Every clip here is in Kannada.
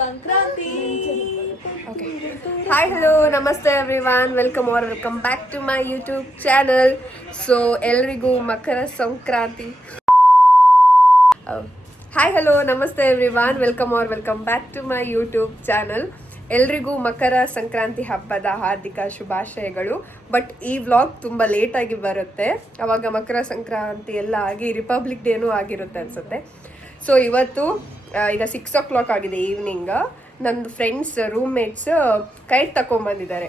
Sankranti. Okay. Hi, hello, namaste everyone. Welcome back to my YouTube channel. So, ಎಲ್ರಿಗೂ ಮಕರ Sankranti. Hi, hello, namaste everyone. Welcome back to my YouTube channel. ಎಲ್ರಿಗೂ ಮಕರ ಸಂಕ್ರಾಂತಿ ಹಬ್ಬದ ಹಾರ್ದಿಕ ಶುಭಾಶಯಗಳು. ಬಟ್ ಈ ವ್ಲಾಗ್ ತುಂಬ ಲೇಟಾಗಿ ಬರುತ್ತೆ. ಅವಾಗ ಮಕರ ಸಂಕ್ರಾಂತಿ ಎಲ್ಲ ಆಗಿ ರಿಪಬ್ಲಿಕ್ ಡೇನೂ ಆಗಿರುತ್ತೆ ಅನ್ಸುತ್ತೆ. ಸೊ ಇವತ್ತು ಈಗ 6 o'clock ಆಗಿದೆ ಈವ್ನಿಂಗ್. ನಂದು ಫ್ರೆಂಡ್ಸ್ ರೂಮ್ಮೇಟ್ಸ್ ಕೈಟ್ ತಗೊಂಬಂದಿದ್ದಾರೆ.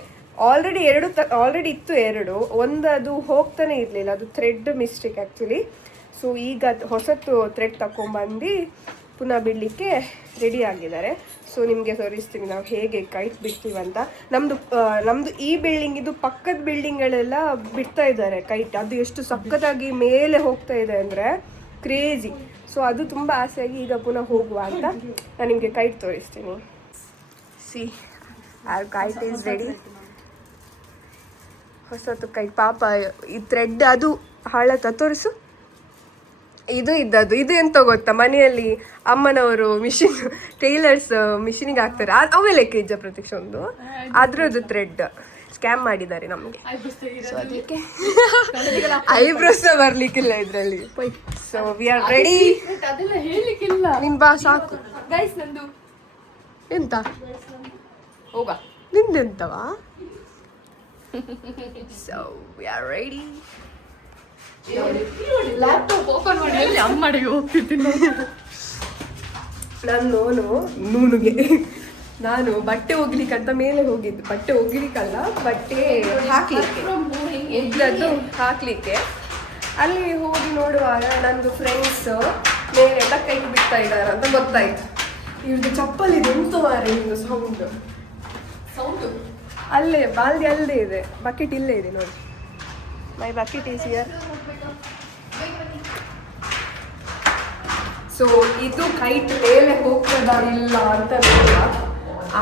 ಆಲ್ರೆಡಿ ಇತ್ತು ಎರಡು. ಒಂದು ಅದು ಹೋಗ್ತಾನೆ ಇರಲಿಲ್ಲ, ಅದು ಥ್ರೆಡ್ ಮಿಸ್ಟೇಕ್ ಆ್ಯಕ್ಚುಲಿ. ಸೊ ಈಗ ಹೊಸತು ಥ್ರೆಡ್ ತಗೊಂಬಂದು ಪುನಃ ಬಿಡಲಿಕ್ಕೆ ರೆಡಿ ಆಗಿದ್ದಾರೆ. ಸೊ ನಿಮಗೆ ತೋರಿಸ್ತೀನಿ ನಾವು ಹೇಗೆ ಕೈಟ್ ಬಿಡ್ತೀವಂತ. ನಮ್ಮದು ಈ ಬಿಲ್ಡಿಂಗ್ ಇದು ಪಕ್ಕದ ಬಿಲ್ಡಿಂಗ್ಗಳೆಲ್ಲ ಬಿಡ್ತಾ ಇದ್ದಾರೆ ಕೈಟ್. ಅದು ಎಷ್ಟು ಸಖತ್ತಾಗಿ ಮೇಲೆ ಹೋಗ್ತಾ ಇದೆ ಅಂದರೆ ಕ್ರೇಜಿ. ಸೊ ಅದು ತುಂಬ ಆಸೆಯಾಗಿ ಈಗ ಪುನಃ ಹೋಗುವ ಅಂತ ನಾನು ನಿಮಗೆ ಕೈಟ್ ತೋರಿಸ್ತೀನಿ. See our kite is ready. ಹೊಸತು ಕೈಟ್ ಪಾಪ ಈ ಥ್ರೆಡ್ ಅದು ಹಾಳತ್ತ ತೋರಿಸು. ಇದು ಎಂತ ಗೊತ್ತಾ, ಮನೆಯಲ್ಲಿ ಅಮ್ಮನವರು ಟೈಲರ್ಸ್ ಮಿಷಿನಿಗೆ ಹಾಕ್ತಾರೆ. ಅವೆಲ್ಲ ಕೆಜ ಪ್ರತೀಕ್ಷ ಒಂದು ಅದ್ರದ್ದು ಥ್ರೆಡ್ ಸ್ಕ್ಯಾಮ್ ಮಾಡಿದ್ದಾರೆ ನಮಗೆ. ಸೊ ಅದಕ್ಕೆ ಐಬ್ರೋಸ್ ಬರ್ಲಿಕ್ಕಿಲ್ಲ ಇದರಲ್ಲಿ. So we are ready. ನಿನ್ ಬಾ ಸಾಕು. ಎಂತ ಹೋಗ ನಿಂದೆಂತವಾ? So we are ready. Laptop open ಮಾಡಿ ಅಮ್ಮಡಿಗೆ ಹೋಗ್ತಿದ್ದೀನಿ ನಾನು ಬಟ್ಟೆ ಒಗ್ಲಿಕ್ಕಂತ ಮೇಲೆ ಹೋಗಿದ್ದು. ಬಟ್ಟೆ ಒಗ್ಲಿಕ್ಕಲ್ಲ, ಬಟ್ಟೆ ಹಾಕ್ಲಿಕ್ಕೆ, ಇದ್ದದ್ದು ಹಾಕ್ಲಿಕ್ಕೆ. ಅಲ್ಲಿ ಹೋಗಿ ನೋಡುವಾಗ ನಂದು ಫ್ರೆಂಡ್ಸ್ ಮೇಲೆಲ್ಲ ಕೈ ಬಿಡ್ತಾ ಇದ್ದಾರೆ ಅಂತ ಗೊತ್ತಾಯ್ತು. ಇವ್ರದ್ದು ಚಪ್ಪಲ್ ಇದೆ ಎಂತ ಮಾರೆ ಇನ್ನು ಸೌಂಡು ಅಲ್ಲೇ ಬಾಲ್ದಿ ಅಲ್ಲೇ ಇದೆ, ಬಕೆಟ್ ಇಲ್ಲೇ ಇದೆ ನೋಡಿ. ಮೈ ಬಕೆಟ್ ಈಸ್ ಹಿಯರ್. ಸೊ ಇದು ಕೈಟ್ ಮೇಲೆ ಹೋಗ್ತದ ಇಲ್ಲ ಅಂತ ನೋಡುವ.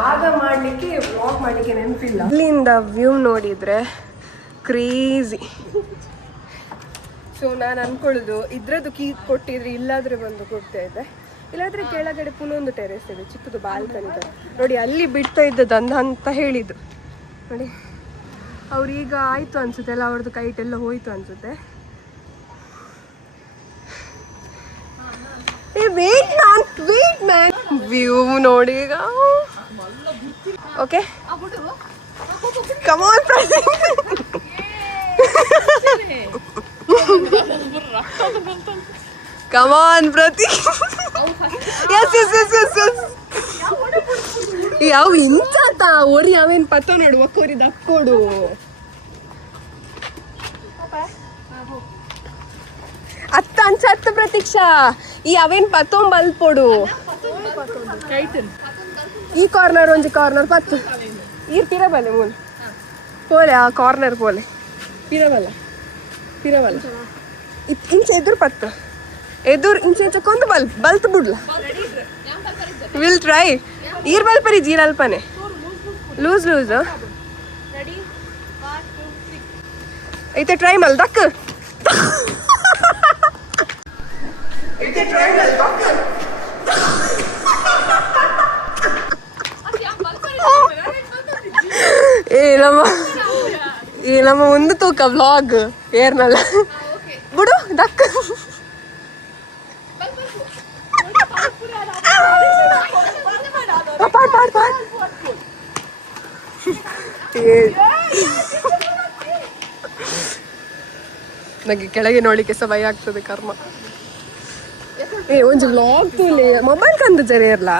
ಆಗ ಮಾಡಲಿಕ್ಕೆ ವ್ಲಾಗ್ ಮಾಡಲಿಕ್ಕೆ ನೆನಪಿಲ್ಲ. ಇಲ್ಲಿಂದ ವ್ಯೂ ನೋಡಿದರೆ ಕ್ರೇಜಿ. ಸೊ ನಾನು ಅಂದ್ಕೊಳ್ಳೋದು ಇದ್ರದ್ದು ಕೀ ಕೊಟ್ಟಿದ್ರೆ ಇಲ್ಲಾದರೆ ಬಂದು ಕೊಡ್ತಾ ಇದ್ದೆ. ಇಲ್ಲಾದರೆ ಕೆಳಗಡೆ ಪುನಃ ಒಂದು ಟೆರೆಸ್ ಇದೆ, ಚಿಕ್ಕದು ಬಾಲ್ಕನಿ ಥರ ನೋಡಿ, ಅಲ್ಲಿ ಬಿಡ್ತಾ ಇದ್ದದ್ದು ಅಂತ ಹೇಳಿದ್ದು ನೋಡಿ. ಅವ್ರೀಗ ಆಯಿತು ಅನಿಸುತ್ತೆ ಎಲ್ಲ, ಅವ್ರದ್ದು ಕೈಟ್ ಎಲ್ಲ ಹೋಯ್ತು ಅನಿಸುತ್ತೆ. ವೇಟ್ ಮ್ಯಾನ್ ವ್ಯೂ ನೋಡಿ ಈಗ. Okay come on come on ಪ್ರತಿ. ಯಾವ ಇಂತ ಓಡಿ ಅವೇನು ಪತ್ತ ನೋಡು, ಒಕ್ಕೋರಿ ದಕ್ಕೋಡು. ಅತ್ತ ಅನ್ಸತ್ತ ಪ್ರತೀಕ್ಷಾ, ಈ ಅವೇನು ಪತ್ತೊಂಬ ಅಲ್ಪೊಡು. ಈ ಕಾರ್ನರ್ ಒಂಜಿ ಕಾರ್ನರ್ ಪತ್ತು ಈ ಪಿರಬಲ್ಲೆ ಮೂಲ ಪೋಲೆ ಆ ಕಾರ್ನರ್ ಪೋಲೆ ಪಿರಬಲ್ಲ ಇಂಚೆ ಎದುರು ಪತ್ತು ಎದುರು ಇಂಚೆ ಕೊಂದು ಬಲ್ತ್ ಬಿಡ್ಲ. ವಿಲ್ ಟ್ರೈ ಈರ್ ಬಲ್ಪರಿ ಜೀರ ಅಲ್ಪನೆ ಲೂಸ್ ಐತೆ ಟ್ರೈ ಮಲ್ ದಕ್. ನಮ್ಮ ಒಂದು ತೂಕ ವ್ಲಾಗ್ ಏರ್ನಲ್ಲ ಬಿಡು ದಕ್ಕ. ನನಗೆ ಕೆಳಗೆ ನೋಡ್ಲಿಕ್ಕೆ ಸಹ ಭಯ ಆಗ್ತದೆ ಕರ್ಮ. ಒಂದು ವ್ಲಾಗ್ ತೂಲಿ ಮೊಬೈಲ್ ಕಂದು ಜನ ಇರಲ್ಲ,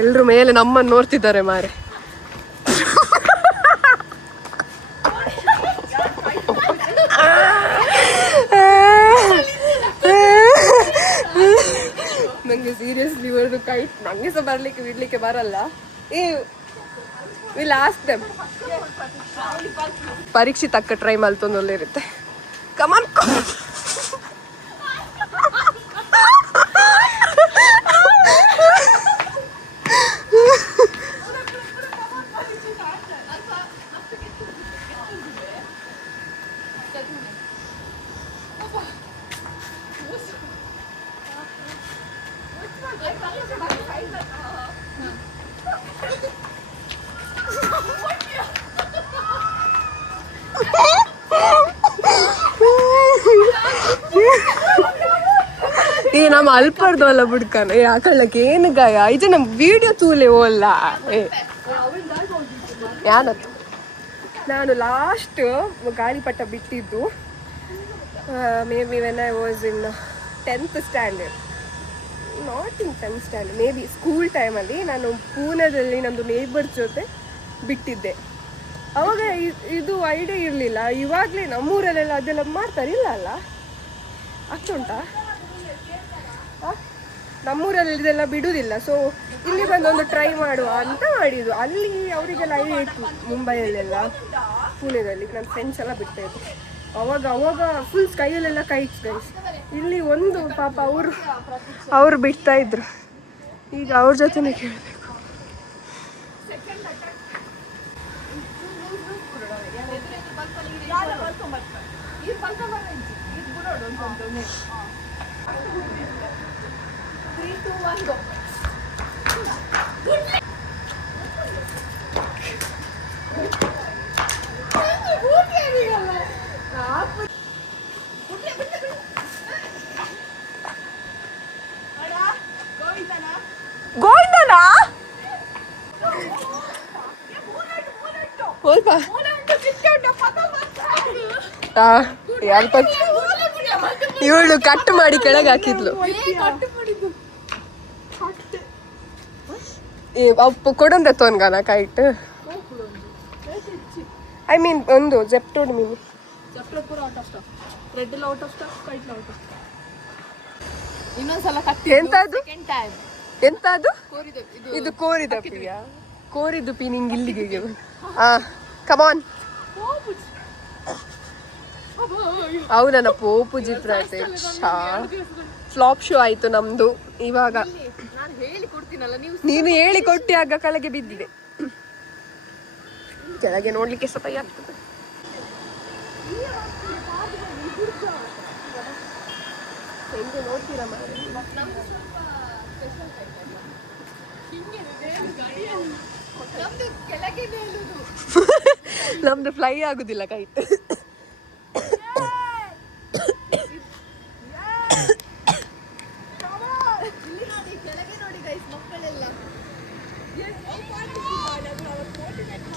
ಎಲ್ರು ಮೇಲೆ ನಮ್ಮನ್ನು ನೋಡ್ತಿದ್ದಾರೆ ಮಾರೆ. ನಂಗೆ ಸೀರಿಯಸ್ಲಿ ಇವ್ರದ್ದು ಕೈಟ್ ನಂಗೆ ಸಹ ಬಿಡ್ಲಿಕ್ಕೆ ಬರಲ್ಲ. Will ask them. ಪರೀಕ್ಷೆ ತಕ್ಕ ಟ್ರೈ ಮಲ್ತೊಂದೊಳ್ಳೆ ಇರುತ್ತೆ. ಕಮಾನ್ ಏ ನಮ್ಮ ಅಲ್ಪರ್ದು ಅಲ್ಲ ಬುಡ್ಕನ ಏ ಹಾಕೊಳ್ಳಕ್ಕೆ ಏನು ಗಾಯ ಇದು ನಮ್ಮ ವಿಡಿಯೋ ತೂಲೆ ಓಲ್ಲ ಏ ಯಾನತ್ತು ನಾನು ಲಾಸ್ಟ್ ಗಾಳಿಪಟ ಬಿಟ್ಟಿದ್ದು may be when I was in 10th standard, not in 10th standard, may be school ಟೈಮಲ್ಲಿ ನಾನು ಪೂನಾದಲ್ಲಿ ನಮ್ಮದು ನೇಬರ್ ಜೊತೆ ಬಿಟ್ಟಿದ್ದೆ. ಅವಾಗ ಇದು ಐಡಿಯಾ ಇರಲಿಲ್ಲ. ಇವಾಗಲೇ ನಮ್ಮೂರಲ್ಲೆಲ್ಲ ಅದೆಲ್ಲ ಮಾಡ್ತಾರೆ, ಇಲ್ಲ ಅಲ್ಲ ಆಗ್ತುಂಟಾ? ನಮ್ಮೂರಲ್ಲಿ ಇದೆಲ್ಲ ಬಿಡುವುದಿಲ್ಲ. ಸೊ ಇಲ್ಲಿ ಬಂದೊಂದು ಟ್ರೈ ಮಾಡುವ ಅಂತ ಮಾಡಿದ್ದು. ಅಲ್ಲಿ ಅವರಿಗೆಲ್ಲ ಐಡಿಯಾ ಇತ್ತು, ಮುಂಬೈಯಲ್ಲೆಲ್ಲ ಪುಣೆದಲ್ಲಿ ನನ್ನ ಫ್ರೆಂಡ್ಸ್ ಎಲ್ಲ ಬಿಡ್ತಾ ಇದ್ರು. ಅವಾಗ ಫುಲ್ ಸ್ಕೈಯಲ್ಲೆಲ್ಲ ಕೈಟ್ಸ್ ಗೈಸ್. ಇಲ್ಲಿ ಒಂದು ಪಾಪ ಅವರು ಬಿಡ್ತಾ ಇದ್ರು. ಈಗ ಅವ್ರ ಜೊತೆನೇ ಕೇಳಬೇಕು. ಗೋವಿಂದನಾ ಇವಳು ಕಟ್ ಮಾಡಿ ಕೆಳಗೆ ಹಾಕಿದ್ಲು. ಅಪ್ಪ ಕೊಡಂದ ತೋನ್ಗಾನ ಕೈಟ್ ಐ ಮೀನ್ ಒಂದು ಜೆಪ್ಟೋಡ್ ಮೀನು ಎಂತದು ಇದು ಕೋರಿದಪ್ಪಿಯ ಕೋರಿದ್ದು ಪಿ ನಿಂಗೆ ಇಲ್ಲಿಗೆ ಕಮಾನ್ ಅವು ನನ್ನ ಪೋಪುಜಿ ಪ್ರತ್ಯಕ್ಷ ಫ್ಲಾಪ್ ಶೋ ಆಯ್ತು ನಮ್ದು. ಇವಾಗ ನೀನು ಹೇಳಿ ಕೊಟ್ಟಿ ಆಗ ಕೆಳಗೆ ಬಿದ್ದಿದೆ. ಕೆಳಗೆ ನೋಡ್ಲಿಕ್ಕೆ ಸತಾಯಿ ಆಗ್ತದೆ. ನೋಡ್ತೀರಾ ನಮ್ದು ಫ್ಲೈ ಆಗುದಿಲ್ಲ ಕೈಟ್.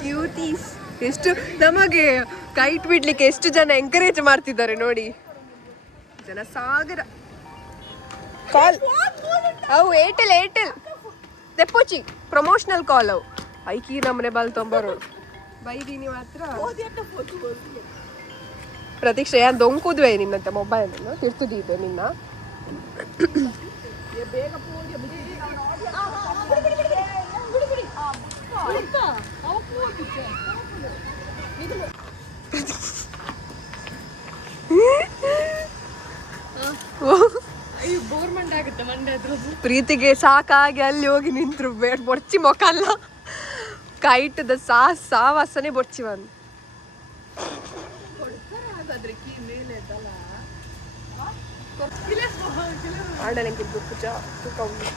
ಕ್ಯೂಟೀಸ್ ಎಷ್ಟು ನಮಗೆ ಕೈಟ್ ಬಿಡ್ಲಿಕ್ಕೆ ಎಷ್ಟು ಜನ ಎಂಕರೇಜ್ ಮಾಡ್ತಿದ್ದಾರೆ ನೋಡಿ. ಜನ ಸಾಗರ. ಕಾಲ್ ಅವು ಏರ್ಟೆಲ್ ತೆಪ್ಪುಚಿ ಪ್ರಮೋಷನಲ್ ಕಾಲ್ ಅವು ಐಕಿ ನಮ್ಮನೆ ಬಾಲ್ ತೊಂಬರು ಬೈದೀನಿ ಮಾತ್ರ. ಪ್ರತೀಕ್ಷೆ ಏನ್ ದೊಂಕುದ್ವೆ ನಿನ್ನಂತ ಮೊಬೈಲ್ ತಿರ್ತುದಿದೆ ನಿನ್ನ. ಪ್ರೀತಿಗೆ ಸಾಕಾಗಿ ಅಲ್ಲಿ ಹೋಗಿ ನಿಂತ್ರು ಬೊಡ್ಚಿ ಮೊಕಲ್ಲ ಕೈಟದ ಸಾವಾಸನೆ ಬೊಡ್ಚಿ ಬಂದು ಆಡಲಿಕ್ಕೆ ಪೂಜ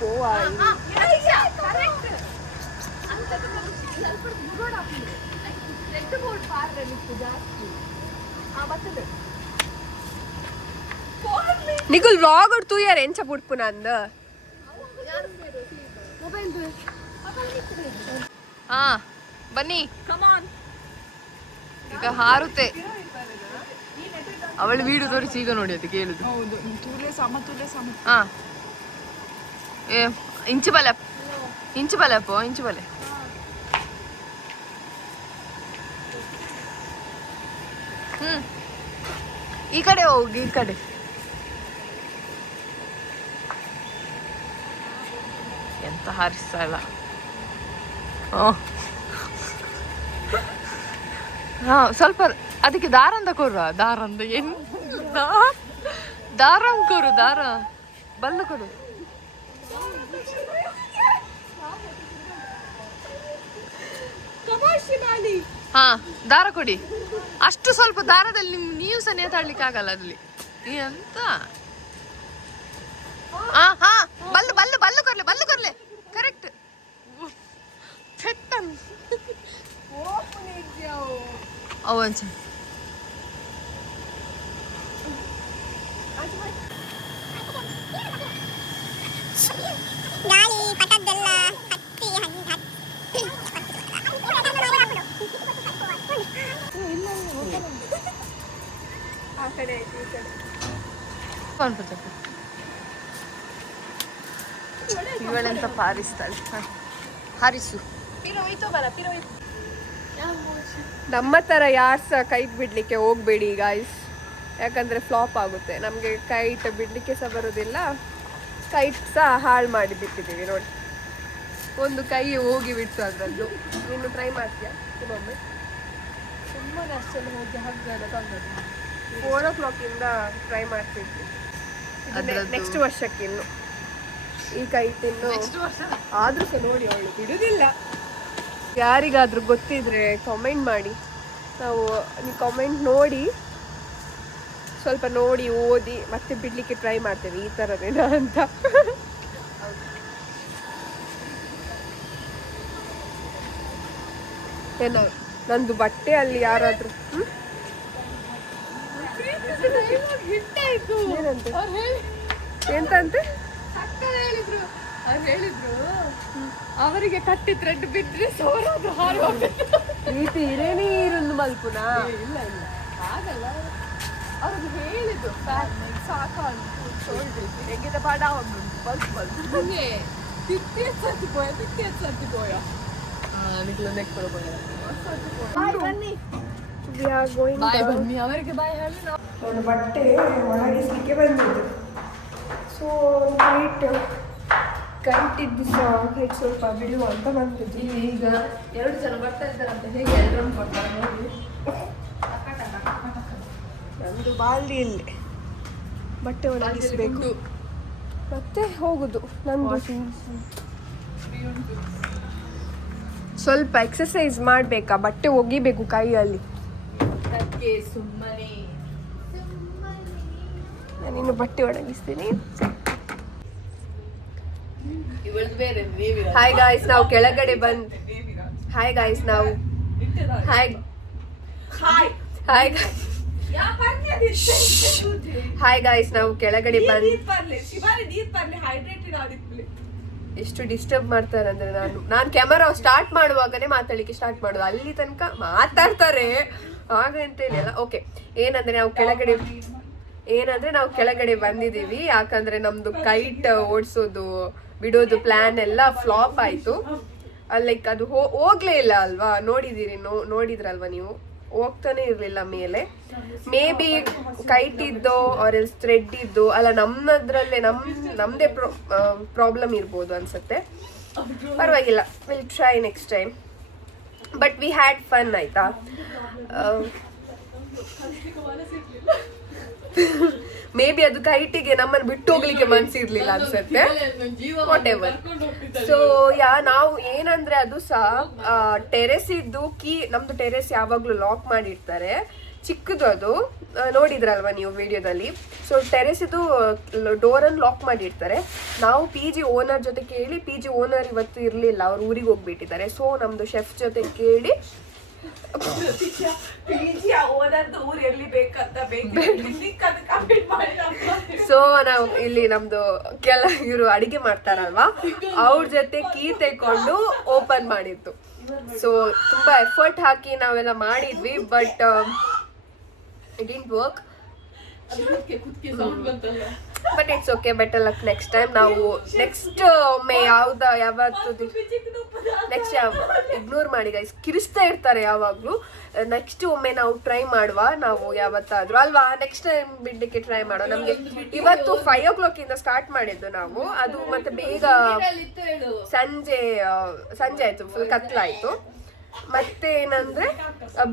ಪೋವಾ ನಿಗುಲ್ ವ್ಲಾಗ್ ಹೊಡ್ತು ಯಾರು ಎಂಚ ಪುಡ್ಪು ನಂದು ಹಾ ಬನ್ನಿ ಈಗ ಹಾರುತ್ತೆ. ಅವಳು ವೀಡಿಯೋ ತೋರಿಸಿ ಈಗ ನೋಡಿ ಅದು ಕೇಳುದು. ಹಾ ಇಂಚು ಬಲೆ ಅಪ್ಪ ಇಂಚು ಬಲೆ. ಈ ಕಡೆ ಹೋಗಿ ಈ ಕಡೆ. ಎಂತ ಹಾರಿಸಲ್ಲ. ಹಾ ಸ್ವಲ್ಪ ಅದಕ್ಕೆ ದಾರಂದ ಕೊರು. ದಾರಂದ ಏನು ದಾರ ಕೊರು. ದಾರ ಬಲ್ಲು ಕೊಡು. ಹಾ ದಾರ ಕೊಡಿ. ಅಷ್ಟು ಸ್ವಲ್ಪ ದಾರದಲ್ಲಿ ನೀವು ಸಹ ನೇತಾಡ್ಲಿಕ್ಕೆ ಆಗಲ್ಲ ಅದ್ರಲ್ಲಿ. ಎಂತ ಹಾ ಬಲ್ಲು ಕೊರ್ಲೆ ವಂಚ ಗಾಳಿ ಪಟದ್ದೆಲ್ಲ ಹತ್ತಿ ಆ ಕಡೆ ಈ ಕಡೆ ಇವಳೆಂತ ಪಾರಿಸ್ತಾಳೆ ಹಾರಿಸು. ನಮ್ಮ ತರ ಯಾರು ಸಹ ಕೈಟ್ ಬಿಡ್ಲಿಕ್ಕೆ ಹೋಗ್ಬೇಡಿ ಗಾಯ್ಸ್, ಯಾಕಂದ್ರೆ ಫ್ಲಾಪ್ ಆಗುತ್ತೆ. ನಮಗೆ ಕೈಟ್ ಬಿಡ್ಲಿಕ್ಕೆ ಸಹ ಬರೋದಿಲ್ಲ, ಕೈಟ್ ಸಹ ಹಾಳು ಮಾಡಿ ಬಿಟ್ಟಿದ್ದೀವಿ ನೋಡಿ. ಒಂದು ಕೈ ಹೋಗಿ ಬಿಡ್ತು ಅದರದ್ದು. ನೀನು ಟ್ರೈ ಮಾಡ್ತೀಯಾ ಇನ್ನೊಮ್ಮೆ? ಸುಮ್ಮನೆ ಅಷ್ಟೆಲ್ಲ ಹೋಗಿ ಹಗ್ಗದ ತಂದದ್ದು 4 o'clock ಇಂದ ಟ್ರೈ ಮಾಡ್ತಿದ್ವಿ. ನೆಕ್ಸ್ಟ್ ವರ್ಷಕ್ಕೆ ಇನ್ನು ಈ ಕೈಟ್ ಇನ್ನು ಆದ್ರೂ ಸಹ ನೋಡಿ ಅವಳು ಬಿಡುದಿಲ್ಲ. ಯಾರಿಗಾದ್ರೂ ಗೊತ್ತಿದ್ರೆ ಕಾಮೆಂಟ್ ಮಾಡಿ. ನಾವು ನೀವು ಕಾಮೆಂಟ್ ನೋಡಿ ಸ್ವಲ್ಪ ನೋಡಿ ಓದಿ ಮತ್ತೆ ಬಿಡ್ಲಿಕ್ಕೆ ಟ್ರೈ ಮಾಡ್ತೇವೆ ಈ ಥರನೇನಾ ಅಂತ. ಏನೋ ನಂದು ಬಟ್ಟೆ ಅಲ್ಲಿ ಯಾರಾದ್ರೂ ಏನಂತೆ ಎಂತಂತೆ ಅವರಿಗೆ ಕಟ್ಟಿ ಥ್ರೆಡ್ ಬಿದ್ರೆ ಸೋರಾದ್ರು ಹಾರು ರೀತಿ ಇರೇ ನೀರೊಂದು ಮಲ್ಪುನ ಇಲ್ಲ ಇಲ್ಲ ಹಾಗಲ್ಲ. ಅವ್ರಿಗೆ ಹೇಳಿದ್ರು ಸಾಕು ಅಂತ ಹೆಂಗಿದೆ ಬಾಡ ಒಂದು ಬಲ್ಸ್ ಬಲ್ಸ್ ತಿತ್ತಿ ಎತ್ತಿ ಪೋಯ ತಿತ್ತಿ ಎತ್ತಿ ಪೋಯ ನಿಕ್ಲ ನೆಕ್ಕೊಳ ಪೋಯ ಬನ್ನಿ. We are going bye down. ಬನ್ನಿ ಅವರಿಗೆ ಬಾಯ್ ಹೇಳಿ ನಾವು ಒಂದು ಬಟ್ಟೆ ಒಣಗಿಸ್ಲಿಕ್ಕೆ ಬಂದಿದ್ದು. ಸೊ ಕೈಟಿದ್ದು ಸಹ ಕೈಟ್ ಸ್ವಲ್ಪ ಬಿಡುವ ಅಂತ ಬಂದಿದ್ದು. ಈಗ 2 ಜನ ಬರ್ತಾ ಇದ್ದಾರಂತೆ, ಹೇಗೆ ಎಲ್ಲರನ್ನು ಕೊಡ್ತಾರೆ ನೋಡಿ. ನಮ್ಮದು ಬಾಲ್ದಿಯಲ್ಲಿ ಬಟ್ಟೆ ಒಣಗಿಸ್ಬೇಕು ಮತ್ತೆ ಹೋಗುದು. ನಂದು ಸ್ವಲ್ಪ ಎಕ್ಸಸೈಸ್ ಮಾಡಬೇಕಾ, ಬಟ್ಟೆ ಒಗಿಬೇಕು ಕೈಯಲ್ಲಿ. ಸುಮ್ಮನೆ ನಾನಿನ್ನು ಬಟ್ಟೆ ಒಣಗಿಸ್ತೀನಿ. ಹಾಯ್ ಗಾಯ್ಸ್, ನಾವು ಕೆಳಗಡೆ ಹಾಯ್ ಗಾಯ್ಸ್ ನಾವು ಹಾಯ್ ಗಾಯ್ಸ್ ನಾವು ಕೆಳಗಡೆ ಎಷ್ಟು ಡಿಸ್ಟರ್ಬ್ ಮಾಡ್ತಾರೆ ಅಂದ್ರೆ, ನಾನು ಕ್ಯಾಮರಾ ಸ್ಟಾರ್ಟ್ ಮಾಡುವಾಗನೇ ಮಾತಾಡ್ಲಿಕ್ಕೆ ಸ್ಟಾರ್ಟ್ ಮಾಡೋದು, ಅಲ್ಲಿ ತನಕ ಮಾತಾಡ್ತಾರೆ ಹಾಗೆ ಅಂತ ಹೇಳಿ ಅಲ್ಲ. ಓಕೆ, ಏನಂದ್ರೆ ನಾವು ಕೆಳಗಡೆ ಬಂದಿದ್ದೀವಿ. ಯಾಕಂದ್ರೆ ನಮ್ದು ಕೈಟ್ ಓಡಿಸೋದು ಬಿಡೋದು ಪ್ಲಾನ್ ಎಲ್ಲ ಫ್ಲಾಪ್ ಆಯ್ತು. ಲೈಕ್ ಅದು ಹೋಗ್ಲೇ ಇಲ್ಲ ಅಲ್ವಾ, ನೋಡಿದ್ರಲ್ವಾ ನೀವು, ಹೋಗ್ತಾನೆ ಇರ್ಲಿಲ್ಲ ಮೇಲೆ. ಮೇ ಬಿ ಕೈಟ್ ಇದ್ದೋ ಆರ್ ಎಲ್ಸ್ ಥ್ರೆಡ್ ಇದ್ದೋ ಅಲ್ಲ, ನಮ್ದೇ ಪ್ರಾಬ್ಲಮ್ ಇರ್ಬೋದು ಅನ್ಸುತ್ತೆ. ಪರವಾಗಿಲ್ಲ, will try next time. But we had fun ಆಯ್ತಾ. ಮೇ ಬಿ ಅದು ಕೈಟಿಗೆ ನಮ್ಮನ್ನು ಬಿಟ್ಟು ಹೋಗ್ಲಿಕ್ಕೆ ಮನ್ಸಿರ್ಲಿಲ್ಲ ಅನ್ಸುತ್ತೆ. What ever. ಸೊ ನಾವು ಏನಂದ್ರೆ ಅದು ಸಹ ಟೆರೆಸ್ ಇದ್ದು ನಮ್ದು ಟೆರೆಸ್ ಯಾವಾಗ್ಲೂ ಲಾಕ್ ಮಾಡಿರ್ತಾರೆ, ಚಿಕ್ಕದು ಅದು, ನೋಡಿದ್ರಲ್ವಾ ನೀವು ವಿಡಿಯೋದಲ್ಲಿ. ಸೊ ಟೆರೆಸ್ ಇದು ಡೋರನ್ನು ಲಾಕ್ ಮಾಡಿರ್ತಾರೆ. ನಾವು PG ಓನರ್ ಜೊತೆ ಕೇಳಿ, PG ಓನರ್ ಇವತ್ತು ಇರಲಿಲ್ಲ, ಅವ್ರು ಊರಿಗೆ ಹೋಗ್ಬಿಟ್ಟಿದ್ದಾರೆ. ಸೊ ನಮ್ದು ಶೆಫ್ ಜೊತೆ ಕೇಳಿ ಸೊ ನಾವು ಇಲ್ಲಿ ನಮ್ದು ಇವರು ಅಡಿಗೆ ಮಾಡ್ತಾರಲ್ವಾ, ಅವ್ರ ಜೊತೆ ಕೀ ತೆಕೊಂಡು ಓಪನ್ ಮಾಡಿತ್ತು. ಸೊ ತುಂಬಾ ಎಫರ್ಟ್ ಹಾಕಿ ನಾವೆಲ್ಲ ಮಾಡಿದ್ವಿ, but it didn't work. But it's okay, better luck next time. ನಾವು ನೆಕ್ಸ್ಟ್ ಒಮ್ಮೆ ಯಾವತ್ತು ನೆಕ್ಸ್ಟ್ ಇಗ್ನೋರ್ ಮಾಡಿ ಗೈಸ್, ಕಿರಿಸ್ತಾ ಇರ್ತಾರೆ ಯಾವಾಗ್ಲೂ. ನೆಕ್ಸ್ಟ್ ಒಮ್ಮೆ ನಾವು ಟ್ರೈ ಮಾಡುವ, ನಾವು ಯಾವತ್ತಾದ್ರೂ ಅಲ್ವಾ, ನೆಕ್ಸ್ಟ್ ಟೈಮ್ ಬಿಡ್ಲಿಕ್ಕೆ ಟ್ರೈ ಮಾಡುವ. ನಮ್ಗೆ ಇವತ್ತು 5 o'clock ಇಂದ ಸ್ಟಾರ್ಟ್ ಮಾಡಿದ್ದು ನಾವು, ಅದು ಮತ್ತೆ ಬೇಗ ಸಂಜೆ ಆಯ್ತು, ಫುಲ್ ಕತ್ಲಾಯ್ತು. ಮತ್ತೆ ಏನಂದ್ರೆ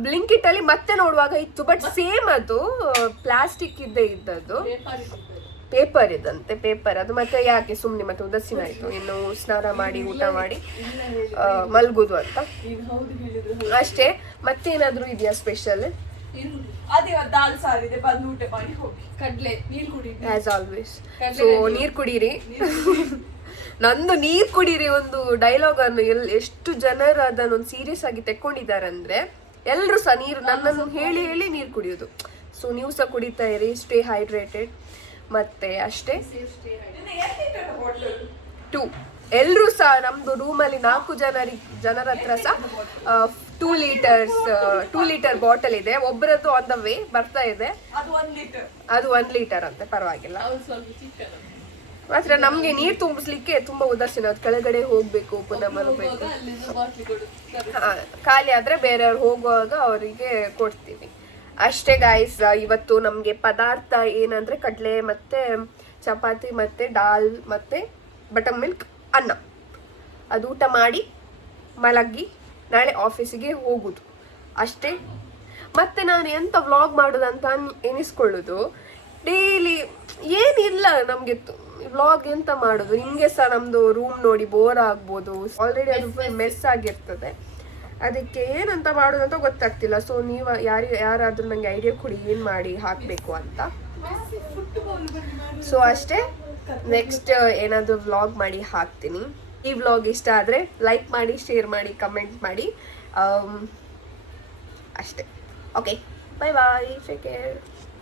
ಬ್ಲಿಂಕಿಟ್ ಅಲ್ಲಿ ಮತ್ತೆ ನೋಡುವಾಗ ಇತ್ತು, ಬಟ್ ಸೇಮ್ ಅದು ಪ್ಲಾಸ್ಟಿಕ್ ಇದ್ದದ್ದು, ಪೇಪರ್ ಇದಂತೆ, ಪೇಪರ್ ಅದು. ಮತ್ತೆ ಯಾಕೆ ಸುಮ್ಮನೆ ಮತ್ತೆ ಉದಾಸೀನ ಆಯ್ತು, ಇನ್ನು ಸ್ನಾನ ಮಾಡಿ ಊಟ ಮಾಡಿ ಮಲ್ಗುದು ಅಂತ ಅಷ್ಟೇ. ಮತ್ತೇನಾದ್ರೂ ಇದೆಯಾ ಸ್ಪೆಷಲ್? As always. ಸೊ ನೀರ್ ಕುಡೀರಿ. ನಂದು ನೀರ್ ಕುಡೀರಿ ಒಂದು ಡೈಲಾಗ್ ಅನ್ನು ಎಷ್ಟು ಜನರು ಅದನ್ನೊಂದು ಸೀರಿಯಸ್ ಆಗಿ ತೆಕ್ಕೊಂಡಿದ್ದಾರೆ ಅಂದ್ರೆ, ಎಲ್ಲರೂ ಸಹ ನೀರು ನನ್ನನ್ನು ಹೇಳಿ ಹೇಳಿ ನೀರು ಕುಡಿಯೋದು. ಸೊ ನೀವು ಸಹ ಕುಡಿತಾ ಇರಿ, ಸ್ಟೇ ಹೈಡ್ರೇಟೆಡ್. ಮತ್ತೆ ಅಷ್ಟೇ 2 ಎಲ್ಲರೂ ಸಹ ನಮ್ದು ರೂಮಲ್ಲಿ 4 ಜನರ ಹತ್ರ ಸಹ 2 ಲೀಟರ್ ಬಾಟಲ್ ಇದೆ. ಒಬ್ಬರದ್ದು ಆನ್ ದ ವೇ ಬರ್ತಾ ಇದೆ. ಅದು 1 ಲೀಟರ್ ಅಂತೆ, ಪರವಾಗಿಲ್ಲ. ಮಾತ್ರ ನಮ್ಗೆ ನೀರು ತುಂಬಿಸ್ಲಿಕ್ಕೆ ತುಂಬಾ ಉದಾಸೀನ, ಅದು ಕೆಳಗಡೆ ಹೋಗ್ಬೇಕು, ಪುನಃ ಬರಬೇಕು. ಖಾಲಿ ಆದ್ರೆ ಬೇರೆಯವ್ರು ಹೋಗುವಾಗ ಅವರಿಗೆ ಕೊಡ್ತೀವಿ ಅಷ್ಟೇ. ಗಾಯ್ಸ್, ಇವತ್ತು ನಮ್ಗೆ ಪದಾರ್ಥ ಏನಂದ್ರೆ ಕಡಲೆ ಮತ್ತೆ ಚಪಾತಿ ಮತ್ತೆ ದಾಲ್ ಮತ್ತೆ ಬಟರ್ ಮಿಲ್ಕ್, ಅನ್ನ. ಅದು ಊಟ ಮಾಡಿ ಮಲಗಿ ನಾಳೆ ಆಫೀಸಿಗೆ ಹೋಗುದು ಅಷ್ಟೇ. ಮತ್ತೆ ನಾನು ಎಂತ ವ್ಲಾಗ್ ಮಾಡೋದಂತ ಎನಿಸ್ಕೊಳ್ಳೋದು, ಡೈಲಿ ಏನಿಲ್ಲ ನಮ್ಗೆ ವ್ಲಾಗ್ ಎಂತ ಮಾಡೋದು. ನಿಮ್ಗೆ ಸಹ ನಮ್ದು ರೂಮ್ ನೋಡಿ ಬೋರ್ ಆಗ್ಬೋದು, ಆಲ್ರೆಡಿ ಅದು ಮೆಸ್ ಆಗಿರ್ತದೆ. ಅದಕ್ಕೆ ಏನಂತ ಮಾಡೋದಂತ ಗೊತ್ತಾಗ್ತಿಲ್ಲ. ಸೊ ನೀವು ಯಾರಾದ್ರೂ ನಂಗೆ ಐಡಿಯಾ ಕೊಡಿ, ಏನ್ ಮಾಡಿ ಹಾಕ್ಬೇಕು ಅಂತ. ಸೊ ಅಷ್ಟೇ, ನೆಕ್ಸ್ಟ್ ಏನಾದ್ರು ವ್ಲಾಗ್ ಮಾಡಿ ಹಾಕ್ತೀನಿ. ಈ ವ್ಲಾಗ್ ಇಷ್ಟ ಆದ್ರೆ ಲೈಕ್ ಮಾಡಿ, ಶೇರ್ ಮಾಡಿ, ಕಮೆಂಟ್ ಮಾಡಿ. ಅಷ್ಟೇ. Okay, bye bye, take care.